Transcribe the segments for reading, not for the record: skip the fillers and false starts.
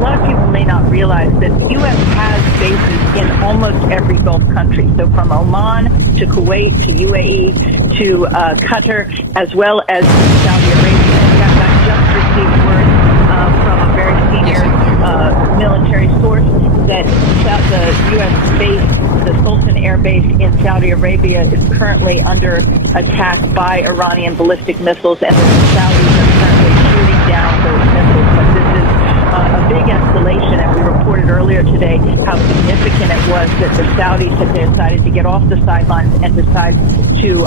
lot of people may not realize that the U.S. has bases in almost every Gulf country. So from Oman to Kuwait to UAE to Qatar, as well as Saudi Arabia. In fact, I just received word from a very senior military source that the U.S. base, the Sultan Air Base in Saudi Arabia, is currently under attack by Iranian ballistic missiles, and the Saudis are currently shooting down those missiles. But this is a big escalation, and we reported earlier today how significant it was that the Saudis had decided to get off the sidelines and decide to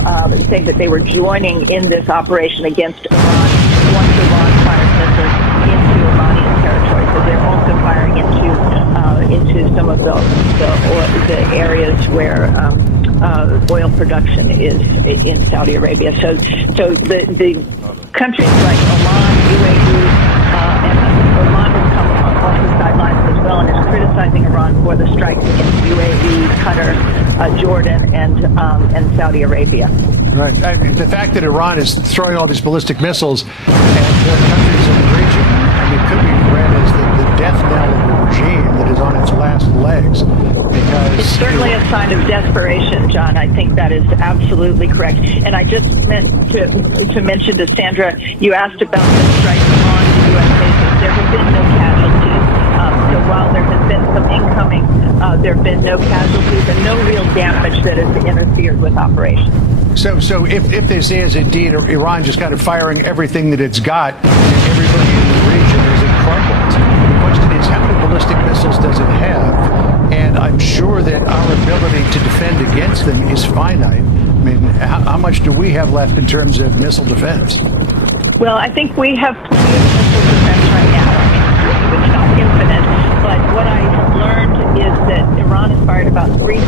say that they were joining in this operation against Iran once Iran fired missiles into Iranian territory. So they're also firing into some of the areas where oil production is in Saudi Arabia. So the countries like Oman, UAE, and Oman has come off the sidelines as well and is criticizing Iran for the strikes against UAE, Qatar, Jordan, and Saudi Arabia. Right. I mean, the fact that Iran is throwing all these ballistic missiles at the countries in the region, I mean, could be read as the death knell of the regime that is on its last legs. Because it's certainly a sign of desperation, John. I think that is absolutely correct. And I just meant to mention to Sandra, you asked about the strikes on the U.S. bases. There have been no casualties. So while there has been some incoming, there have been no casualties and no real damage that has interfered with operations. So if this is indeed Iran just kind of firing everything that it's got, and everybody in the region as it crumbles, the question is, how many ballistic missiles does it have? And I'm sure that our ability to defend against them is finite. I mean, how much do we have left in terms of missile defense? Well, I think we have plenty of missile defense right now. I mean, it's not infinite, but what I have learned is that Iran has fired about 300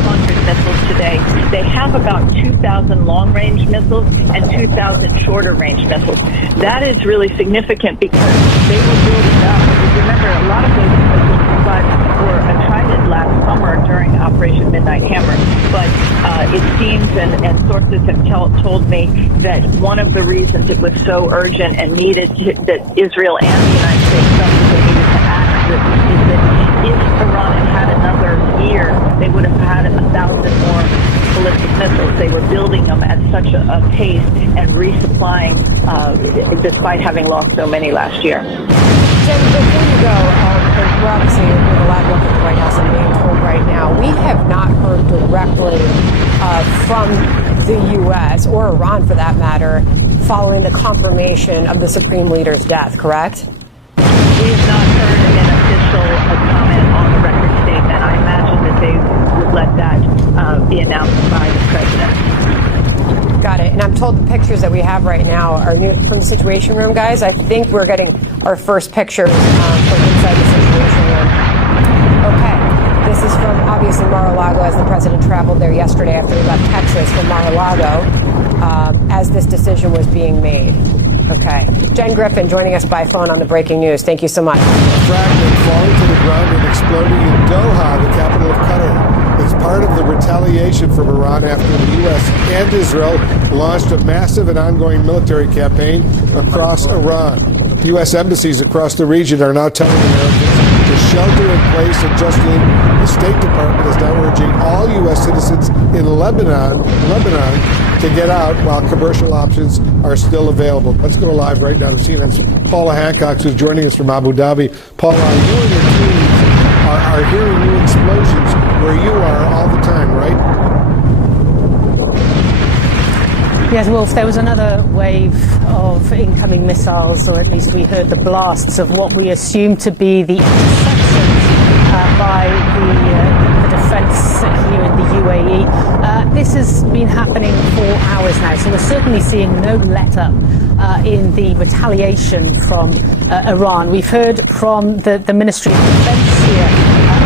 missiles today. They have about 2,000 long-range missiles and 2,000 shorter-range missiles. That is really significant because they were building up. Remember, a lot of those missile supplies were attrited last summer during Operation Midnight Hammer, but it seems, and sources have told me, that one of the reasons it was so urgent and needed that Israel and the United States felt that they needed to act is that if Iran had another year, they would have had 1,000 more ballistic missiles. They were building them at such a pace and resupplying despite having lost so many last year. Jen, before you go, we're obviously in the lab look at the White House and being told right now, we have not heard directly from the U.S. or Iran, for that matter, following the confirmation of the Supreme Leader's death, correct? We have not heard an official comment on the record statement. I imagine that they would let that be announced by the president. Got it. And I'm told the pictures that we have right now are new from the Situation Room, guys. I think we're getting our first pictures from inside the Situation Room. Okay. This is from, obviously, Mar-a-Lago, as the president traveled there yesterday after he left Texas from Mar-a-Lago as this decision was being made. Okay. Jen Griffin joining us by phone on the breaking news. Thank you so much. A fragment falling to the ground and exploding in Doha, the capital of Qatar. It's part of the retaliation from Iran after the U.S. and Israel launched a massive and ongoing military campaign across Iran. U.S. embassies across the region are now telling Americans to shelter in place, and just in, the State Department is now urging all U.S. citizens in Lebanon to get out while commercial options are still available. Let's go live right now to CNN's Paula Hancock, who's joining us from Abu Dhabi. Paula, you and your teams are hearing new explosions where you are all the time, right? Yes, Wolf, there was another wave of incoming missiles, or at least we heard the blasts of what we assume to be the interceptions by the defence here in the UAE. This has been happening for hours now, so we're certainly seeing no let-up in the retaliation from Iran. We've heard from the Ministry of Defence here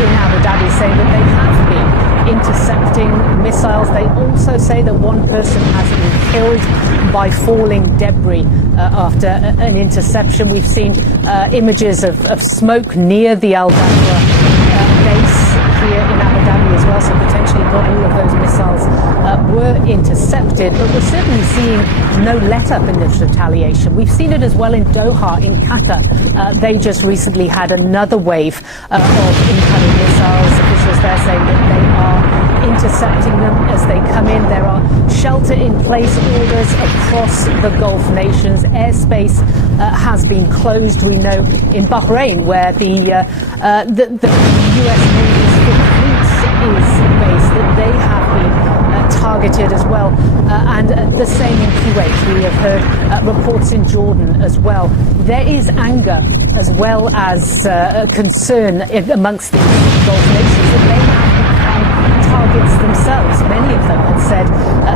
in Abu Dhabi saying that they have been intercepting missiles. They also say that one person has been killed by falling debris after an interception. We've seen images of smoke near the Al Dhafra base here in Abu Dhabi as well, so potentially not all of those missiles were intercepted, but we're certainly seeing no let-up in this retaliation. We've seen it as well in Doha, in Qatar. They just recently had another wave of incoming missiles. Officials there saying that they are intercepting them as they come in. There are shelter-in-place orders across the Gulf nations. Airspace has been closed. We know in Bahrain, where the U.S. Navy's Fifth Fleet is based, that they have been targeted as well, and the same in Kuwait. We have heard reports in Jordan as well. There is anger as well as concern amongst the Gulf nations that they have become targets themselves. Many of them had said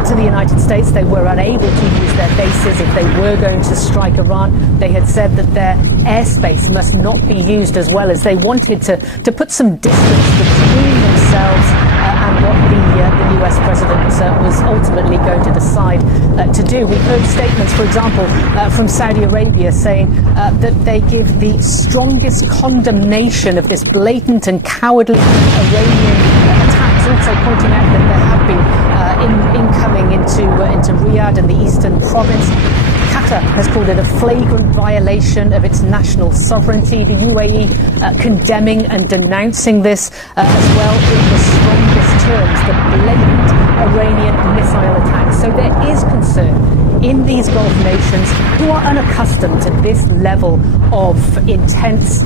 to the United States they were unable to use their bases if they were going to strike Iran. They had said that their airspace must not be used, as well as they wanted to put some distance between themselves and what the US president was ultimately going to decide to do. We've heard statements, for example, from Saudi Arabia saying that they give the strongest condemnation of this blatant and cowardly Iranian attacks, also pointing out that there have been incoming into Riyadh and the eastern province. Qatar has called it a flagrant violation of its national sovereignty. The UAE condemning and denouncing this as well in the strongest terms, the blatant Iranian missile attacks. So there is concern in these Gulf nations who are unaccustomed to this level of intense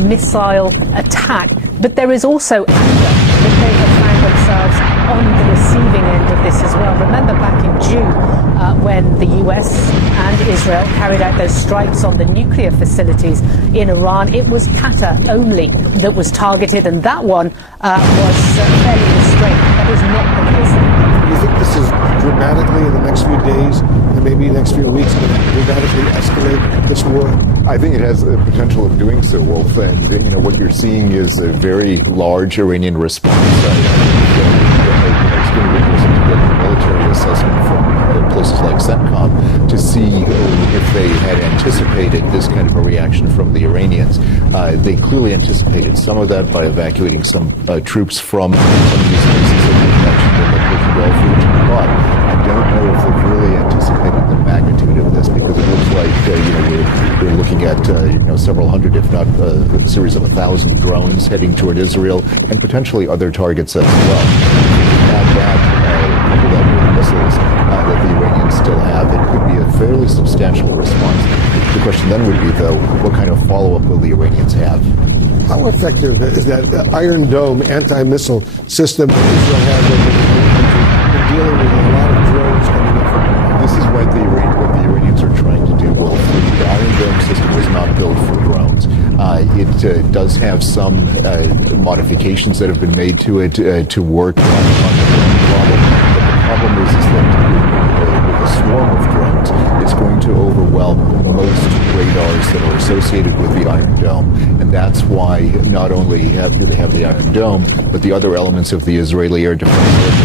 missile attack. But there is also anger that they have found themselves on the receiving end of this as well. Remember back in June when the US and Israel carried out those strikes on the nuclear facilities in Iran, it was Qatar only that was targeted, and that one was fairly restrained. That is not the case now. Do you think this is dramatically in the next few days and maybe next few weeks going to dramatically escalate this war? I think it has the potential of doing so, Wolf. And what you're seeing is a very large Iranian response. It's going to be interesting to get the military assessment from places like CENTCOM to see if they had anticipated this kind of a reaction from the Iranians. They clearly anticipated some of that by evacuating some troops from some of these places that we mentioned in the Persian Gulf region. But I don't know if they've really anticipated the magnitude of this, because it looks like we're looking at several hundred, if not a series of 1,000 drones heading toward Israel and potentially other targets as well. Add that, couple that with missiles that the Iranians still have, it could be a fairly substantial response. The question then would be, though, what kind of follow-up will the Iranians have? How effective is that Iron Dome anti-missile system that Israel has over the country in dealing with a lot of drones coming in from Iran? This is what the Iranians are trying to do. Well, the Iron Dome system was not built for drones. It does have some modifications that have been made to it to work on the drone problem. But the problem is that with a swarm of drones, it's going to overwhelm most radars that are associated with the Iron Dome. And that's why not only do they have the Iron Dome, but the other elements of the Israeli air defense system,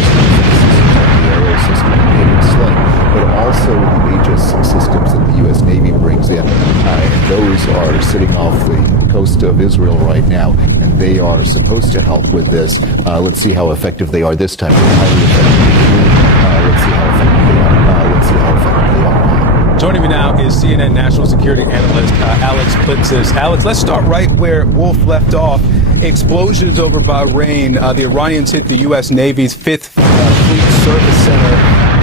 the Arrow system, and David Sling, but also the Aegis systems that the U.S. Navy brings in. And those are sitting off the coast of Israel right now, and they are supposed to help with this. Let's see how effective they are this time. They're highly effective. Let's see how effective they are. Let's see how effective they are now. Joining me now is CNN national security analyst Alex Plitzis. Alex, let's start right where Wolf left off. Explosions over Bahrain. The Iranians hit the U.S. Navy's Fifth Fleet Service Center.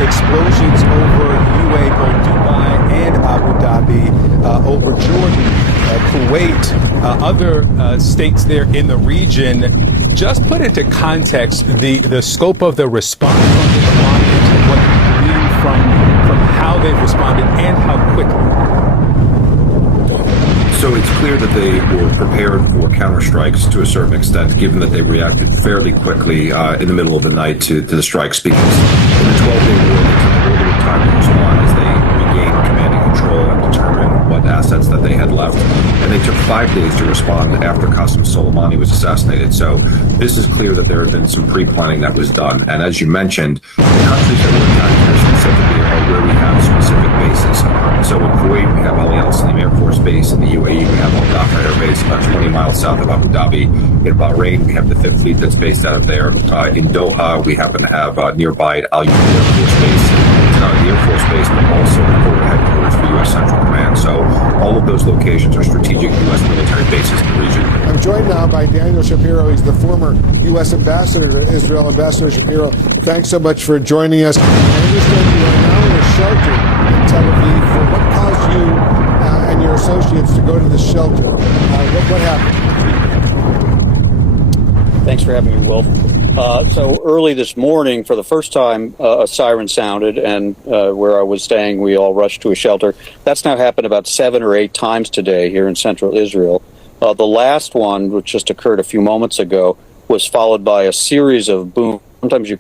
Explosions over UAE, both Dubai and Abu Dhabi, over Jordan, Kuwait, other states there in the region. Just put into context the scope of the response from the Iranians and what you glean from how they've responded and how quickly. So it's clear that they were prepared for counterstrikes to a certain extent, given that they reacted fairly quickly in the middle of the night to the strikes, because in the 12-day war, they took a little bit of time to respond as they regained command and control and determined what assets that they had left. And they took 5 days to respond after Qasem Soleimani was assassinated. So this is clear that there had been some pre-planning that was done. And as you mentioned, the countries that were attacked here specifically are where we have specific bases. So in Kuwait, we have Ali Al Salim Air Force Base. In the UAE, we have Al Dhafra Air Base, about 20 miles south of Abu Dhabi. In Bahrain, we have the Fifth Fleet that's based out of there. In Doha, we happen to have nearby Al Udeid Air Force Base. It's not the Air Force Base, but also the forward headquarters for U.S. Central Command. So all of those locations are strategic U.S. military bases in the region. I'm joined now by Daniel Shapiro. He's the former U.S. ambassador to Israel. Ambassador Shapiro, thanks so much for joining us. I understand you are now in a shelter in Tel Aviv. What caused you and your associates to go to this shelter? What happened? Thanks for having me, Wolf. So early this morning, for the first time, a siren sounded, and where I was staying, we all rushed to a shelter. That's now happened about 7 or 8 times today here in central Israel. The last one, which just occurred a few moments ago, was followed by a series of booms. Sometimes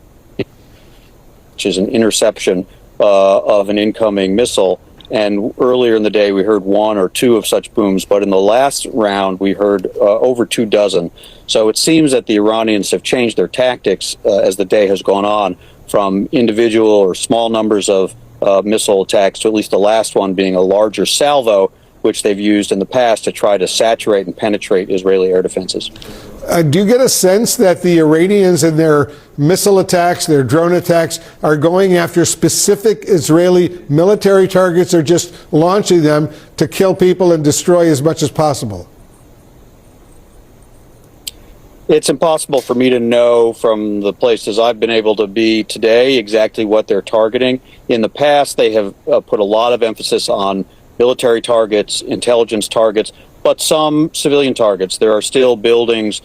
which is an interception of an incoming missile. And earlier in the day, we heard 1 or 2 of such booms. But in the last round, we heard over 2 dozen. So it seems that the Iranians have changed their tactics as the day has gone on, from individual or small numbers of missile attacks to at least the last one being a larger salvo, which they've used in the past to try to saturate and penetrate Israeli air defenses. Do you get a sense that the Iranians in their missile attacks, their drone attacks, are going after specific Israeli military targets, or just launching them to kill people and destroy as much as possible? It's impossible for me to know from the places I've been able to be today exactly what they're targeting. In the past, they have put a lot of emphasis on military targets, intelligence targets, but some civilian targets. There are still buildings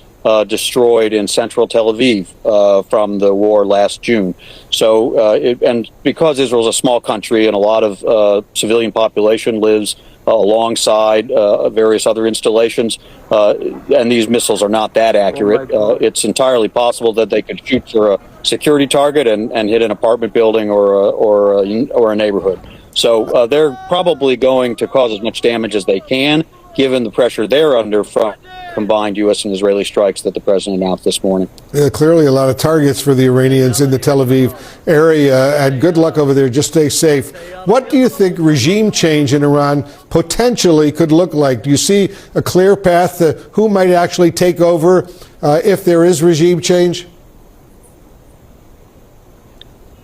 destroyed in central Tel Aviv from the war last June. So, and because Israel's a small country and a lot of civilian population lives alongside various other installations, and these missiles are not that accurate, it's entirely possible that they could shoot for a security target and hit an apartment building or a neighborhood. So they're probably going to cause as much damage as they can, given the pressure they're under from combined U.S. and Israeli strikes that the president announced this morning. Clearly a lot of targets for the Iranians in the Tel Aviv area, and good luck over there. Just stay safe. What do you think regime change in Iran potentially could look like? Do you see a clear path to who might actually take over if there is regime change?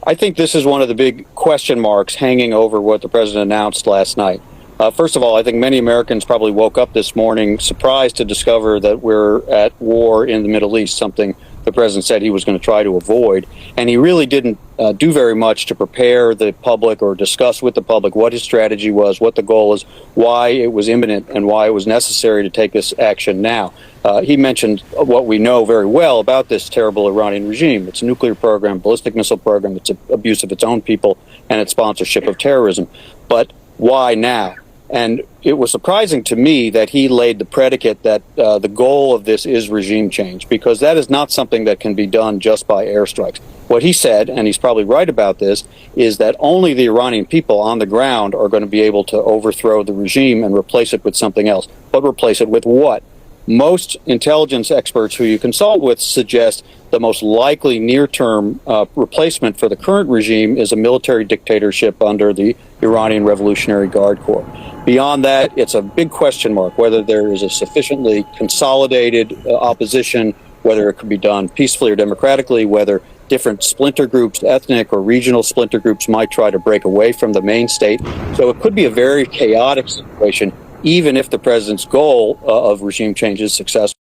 I think this is one of the big question marks hanging over what the president announced last night. First of all, I think many Americans probably woke up this morning surprised to discover that we're at war in the Middle East, something the president said he was going to try to avoid. And he really didn't do very much to prepare the public or discuss with the public what his strategy was, what the goal is, why it was imminent, and why it was necessary to take this action now. He mentioned what we know very well about this terrible Iranian regime. It's a nuclear program, ballistic missile program, its abuse of its own people, and its sponsorship of terrorism. But why now? And it was surprising to me that he laid the predicate that the goal of this is regime change, because that is not something that can be done just by airstrikes. What he said, and he's probably right about this, is that only the Iranian people on the ground are going to be able to overthrow the regime and replace it with something else. But replace it with what? Most intelligence experts who you consult with suggest the most likely near-term replacement for the current regime is a military dictatorship under the Iranian Revolutionary Guard Corps. Beyond that, it's a big question mark whether there is a sufficiently consolidated opposition, whether it could be done peacefully or democratically, whether different splinter groups, ethnic or regional splinter groups, might try to break away from the main state. So it could be a very chaotic situation, even if the president's goal of regime change is successful.